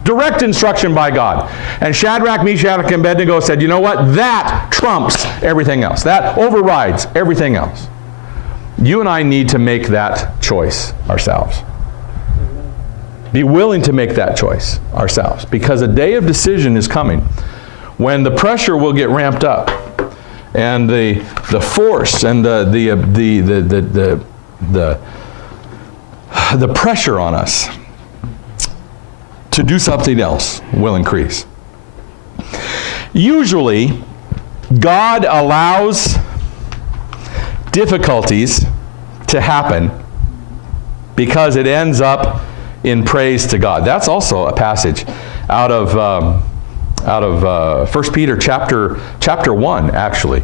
Direct instruction by God. And Shadrach, Meshach, and Abednego said, you know what? That trumps everything else. That overrides everything else. You and I need to make that choice ourselves. Be willing to make that choice ourselves, because a day of decision is coming when the pressure will get ramped up, and the force and the pressure on us to do something else will increase. Usually, God allows difficulties to happen because it ends up in praise to God. That's also a passage out of 1 Peter chapter 1, actually,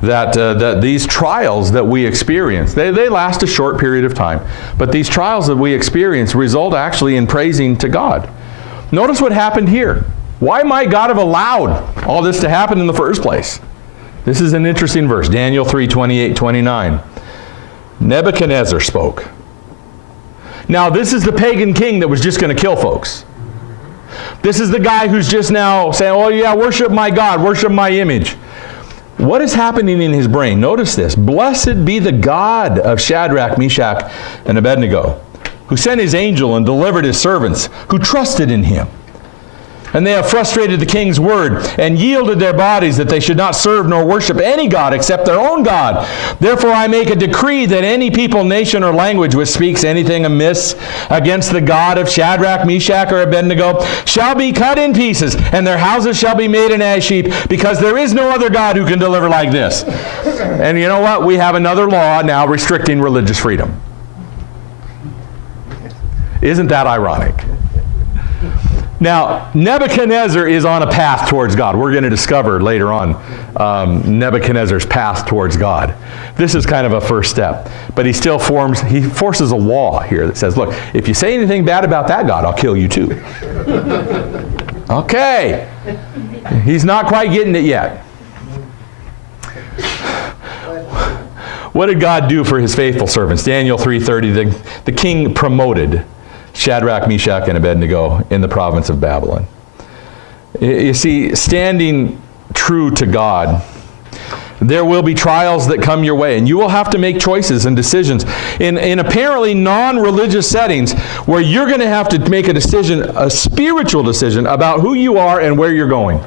that these trials that we experience, they last a short period of time, but these trials that we experience result actually in praising to God. Notice what happened here. Why might God have allowed all this to happen in the first place? This is an interesting verse, Daniel 3:28-29. Nebuchadnezzar spoke. Now, this is the pagan king that was just going to kill folks. This is the guy who's just now saying, oh yeah, worship my God, worship my image. What is happening in his brain? Notice this. Blessed be the God of Shadrach, Meshach, and Abednego, who sent his angel and delivered his servants, who trusted in him. And they have frustrated the king's word and yielded their bodies that they should not serve nor worship any god except their own God. Therefore I make a decree that any people, nation, or language which speaks anything amiss against the God of Shadrach, Meshach, or Abednego shall be cut in pieces, and their houses shall be made an ash heap, because there is no other God who can deliver like this. And you know what? We have another law now restricting religious freedom. Isn't that ironic? Now, Nebuchadnezzar is on a path towards God. We're going to discover later on Nebuchadnezzar's path towards God. This is kind of a first step. But he forces a law here that says, look, if you say anything bad about that God, I'll kill you too. Okay. He's not quite getting it yet. What did God do for his faithful servants? Daniel 3:30, the king promoted Shadrach, Meshach, and Abednego in the province of Babylon. You see, standing true to God, there will be trials that come your way, and you will have to make choices and decisions in apparently non-religious settings where you're going to have to make a decision, a spiritual decision about who you are and where you're going.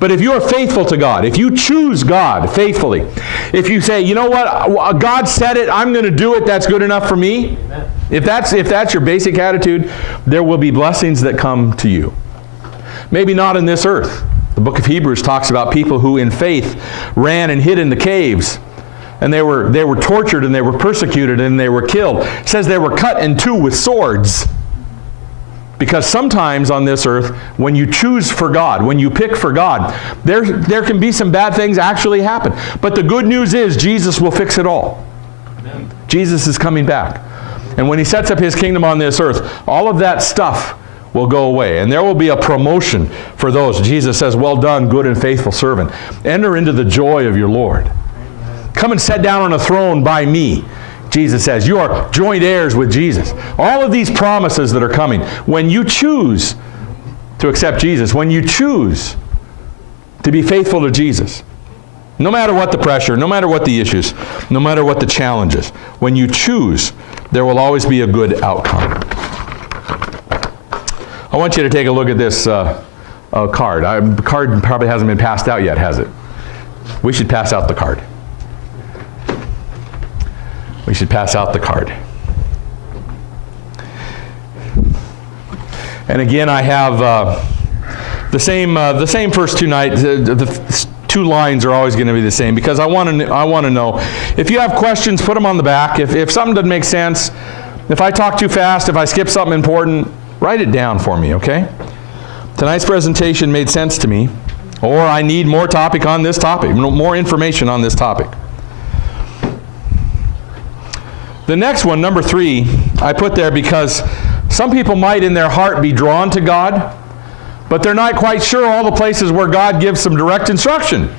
But if you are faithful to God, if you choose God faithfully, if you say, you know what, God said it, I'm going to do it, that's good enough for me. Amen. If that's your basic attitude, there will be blessings that come to you. Maybe not in this earth. The book of Hebrews talks about people who in faith ran and hid in the caves. And they were tortured and they were persecuted and they were killed. It says they were cut in two with swords. Because sometimes on this earth, when you choose for God, when you pick for God, there can be some bad things actually happen. But the good news is Jesus will fix it all. Amen. Jesus is coming back. And when he sets up his kingdom on this earth, all of that stuff will go away. And there will be a promotion for those. Jesus says, well done, good and faithful servant. Enter into the joy of your Lord. Amen. Come and sit down on a throne by me. Jesus says, you are joint heirs with Jesus. All of these promises that are coming, when you choose to accept Jesus, when you choose to be faithful to Jesus, no matter what the pressure, no matter what the issues, no matter what the challenges, when you choose, there will always be a good outcome. I want you to take a look at this card. The card probably hasn't been passed out yet, has it? We should pass out the card. We should pass out the card. And again, I have the same first two nights. The two lines are always going to be the same because I want to know. If you have questions, put them on the back. If something doesn't make sense, if I talk too fast, if I skip something important, write it down for me, okay? Tonight's presentation made sense to me, or I need more topic on this topic, more information on this topic. The next one, number 3, I put there because some people might in their heart be drawn to God, but they're not quite sure all the places where God gives some direct instruction.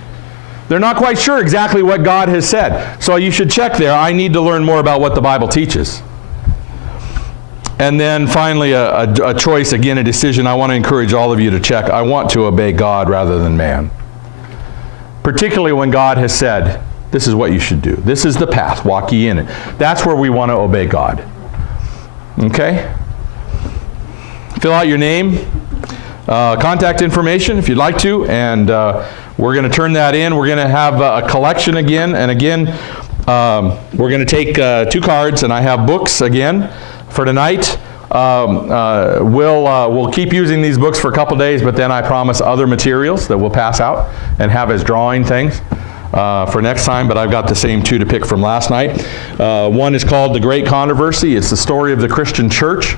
They're not quite sure exactly what God has said. So you should check there. I need to learn more about what the Bible teaches. And then finally, a choice, again, a decision. I want to encourage all of you to check. I want to obey God rather than man. Particularly when God has said, this is what you should do. This is the path. Walk ye in it. That's where we want to obey God. Okay? Fill out your name, contact information if you'd like to, and we're going to turn that in. We're going to have a collection again. And again, we're going to take 2 cards, and I have books again for tonight. We'll keep using these books for a couple days, but then I promise other materials that we'll pass out and have as drawing things for next time, but I've got the same 2 to pick from last night. One is called The Great Controversy. It's the story of the Christian church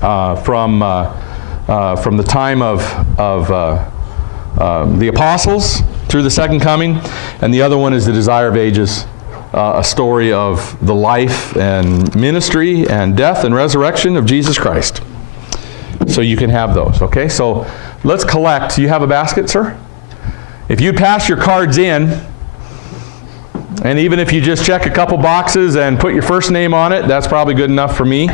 from the time of the apostles through the second coming, and the other one is The Desire of Ages, a story of the life and ministry and death and resurrection of Jesus Christ. So you can have those, okay? So let's collect. You have a basket, sir? If you pass your cards in, and even if you just check a couple boxes and put your first name on it, that's probably good enough for me.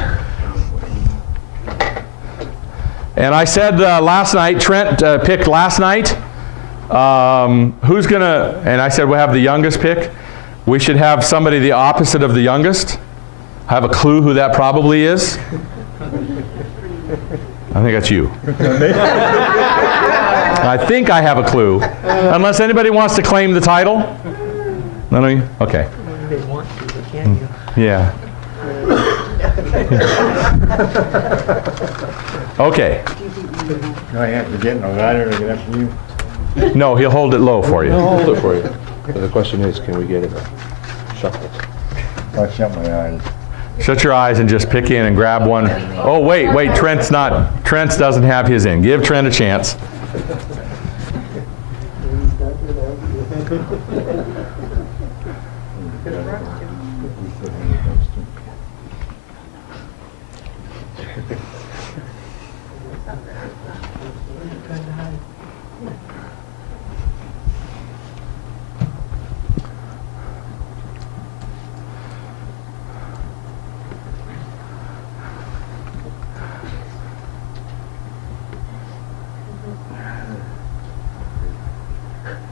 And I said last night, Trent picked last night. Who's going to, and I said we'll have the youngest pick. We should have somebody the opposite of the youngest. I have a clue who that probably is. I think that's you. I think I have a clue. Unless anybody wants to claim the title. None of you? Okay. They want to, but can't you? Yeah. Okay. Do I have to get in a ladder to get up to you? No, he'll hold it low for you. I'll hold it for you. But the question is, can we get it shuffled? I shut my eyes. Shut your eyes and just pick in and grab one. Oh, wait, Trent doesn't have his in. Give Trent a chance.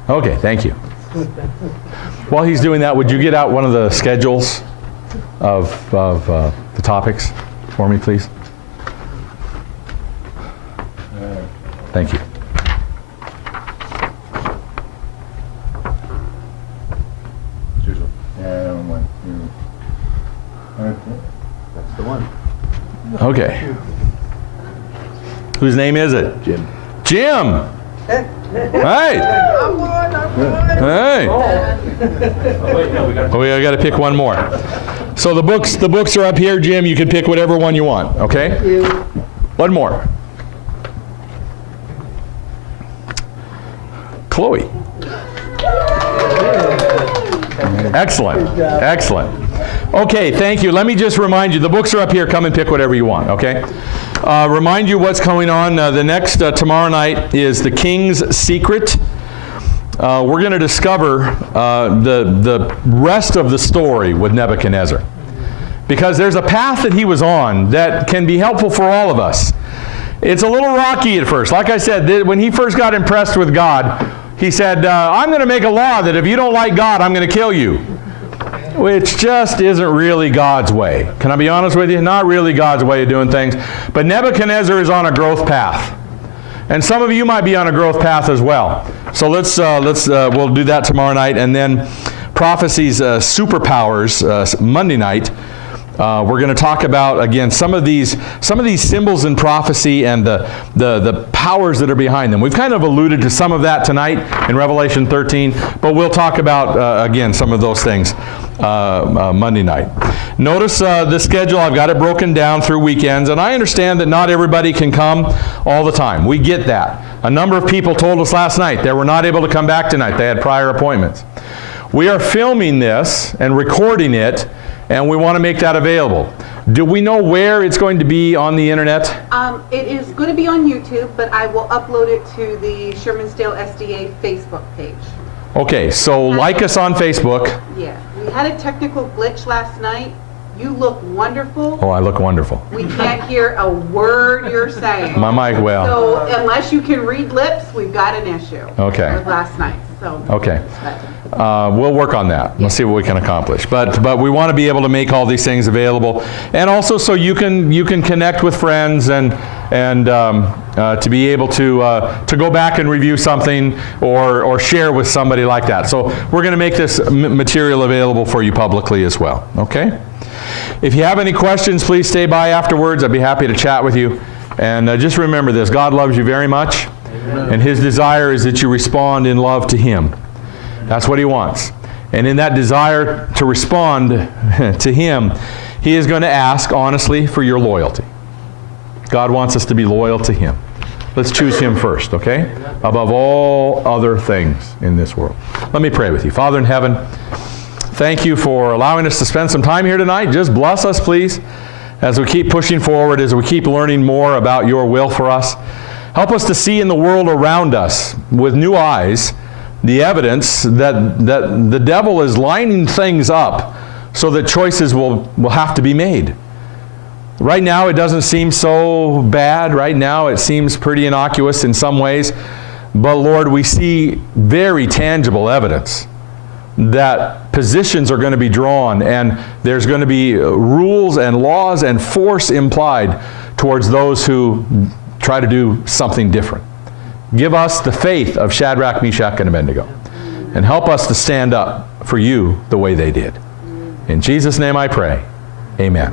Okay, thank you. While he's doing that, would you get out one of the schedules of the topics for me, please? Thank you. Okay. Whose name is it? Jim. Jim. Hey. Hey. Oh, we got to pick one more. So the books are up here, Jim. You can pick whatever one you want, okay? One more. Chloe. Excellent. Excellent. Okay, thank you. Let me just remind you, the books are up here. Come and pick whatever you want, okay? Remind you what's going on. The next, tomorrow night, is The King's Secret. We're going to discover the rest of the story with Nebuchadnezzar. Because there's a path that he was on that can be helpful for all of us. It's a little rocky at first. Like I said, when he first got impressed with God, he said, I'm going to make a law that if you don't like God, I'm going to kill you. Which just isn't really God's way. Can I be honest with you? Not really God's way of doing things. But Nebuchadnezzar is on a growth path. And some of you might be on a growth path as well. So we'll do that tomorrow night. And then Prophecy's Superpowers, Monday night. We're going to talk about, again, some of these symbols in prophecy and the powers that are behind them. We've kind of alluded to some of that tonight in Revelation 13, but we'll talk about, again, some of those things Monday night. Notice the schedule. I've got it broken down through weekends, and I understand that not everybody can come all the time. We get that. A number of people told us last night they were not able to come back tonight. They had prior appointments. We are filming this and recording it, and we want to make that available. Do we know where it's going to be on the internet? It is going to be on YouTube, but I will upload it to the Shermansdale SDA Facebook page. Okay, so like us on Facebook. Yeah, we had a technical glitch last night. You look wonderful. Oh, I look wonderful. We can't hear a word you're saying. My mic, well. So unless you can read lips, we've got an issue. Okay. With last night. So. Okay. We'll work on that. Let's see what we can accomplish. But we want to be able to make all these things available, and also so you can connect with friends and to be able to go back and review something or share with somebody like that. So we're going to make this material available for you publicly as well. Okay. If you have any questions, please stay by afterwards. I'd be happy to chat with you. And just remember this: God loves you very much. And His desire is that you respond in love to Him. That's what He wants. And in that desire to respond to Him, He is going to ask honestly for your loyalty. God wants us to be loyal to Him. Let's choose Him first, okay? Above all other things in this world. Let me pray with you. Father in heaven, thank you for allowing us to spend some time here tonight. Just bless us, please, as we keep pushing forward, as we keep learning more about your will for us. Help us to see in the world around us with new eyes the evidence that the devil is lining things up so that choices will have to be made. Right now it doesn't seem so bad. Right now it seems pretty innocuous in some ways. But Lord, we see very tangible evidence that positions are going to be drawn and there's going to be rules and laws and force implied towards those who try to do something different. Give us the faith of Shadrach, Meshach, and Abednego, and help us to stand up for you the way they did. In Jesus' name I pray. Amen.